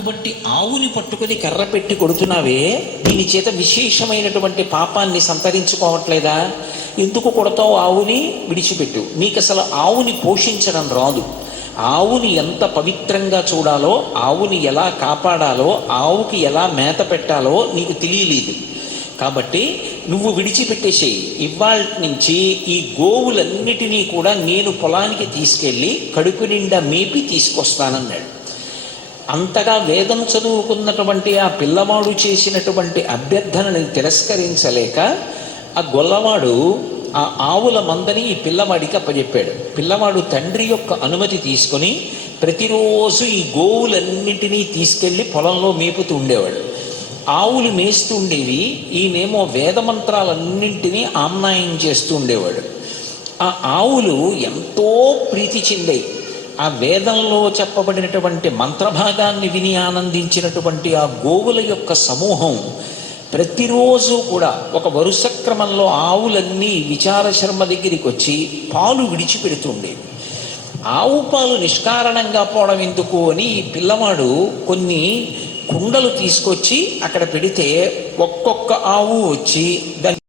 కాబట్టి ఆవుని పట్టుకొని కర్ర పెట్టి కొడుతున్నావే? దీని చేత విశేషమైనటువంటి పాపాన్ని సంతరించుకోవట్లేదా? ఎందుకు కొడతావు ఆవుని? విడిచిపెట్టు. నీకు అసలు ఆవుని పోషించడం రాదు. ఆవుని ఎంత పవిత్రంగా చూడాలో ఆవుని ఎలా కాపాడాలో ఆవుకి ఎలా మేత పెట్టాలో నీకు తెలియలేదు. కాబట్టి నువ్వు విడిచిపెట్టేసేయి. ఇవాళ నుంచి ఈ గోవులన్నిటినీ కూడా నేను పొలానికి తీసుకెళ్ళి కడుపు నిండా మేపి తీసుకొస్తానన్నాడు. అంతగా వేదం చదువుకున్నటువంటి ఆ పిల్లవాడు చేసినటువంటి అభ్యర్థనని తిరస్కరించలేక ఆ గొల్లవాడు ఆ ఆవుల మందని ఈ పిల్లవాడికి అప్పచెప్పాడు పిల్లవాడు తండ్రి యొక్క అనుమతి తీసుకొని ప్రతిరోజు ఈ గోవులన్నింటినీ తీసుకెళ్ళి పొలంలో మేపుతూ ఉండేవాడు. ఆవులు మేస్తూ ఉండేవి ఈయనేమో వేదమంత్రాలన్నింటినీ ఆమ్నాయం చేస్తూ ఉండేవాడు. ఆ ఆవులు ఎంతో ప్రీతి చెందాయి. ఆ వేదంలో చెప్పబడినటువంటి మంత్రభాగాన్ని విని ఆనందించినటువంటి ఆ గోవుల యొక్క సమూహం ప్రతిరోజు కూడా ఒక వరుస క్రమంలో ఆవులన్నీ విచారశర్మ దగ్గరికి వచ్చి పాలు విడిచిపెడుతుండేవి. ఆవు పాలు నిష్కారణంగా పోవడం ఎందుకు అని ఈ పిల్లవాడు కొన్ని కుండలు తీసుకొచ్చి అక్కడ పెడితే ఒక్కొక్క ఆవు వచ్చి దాని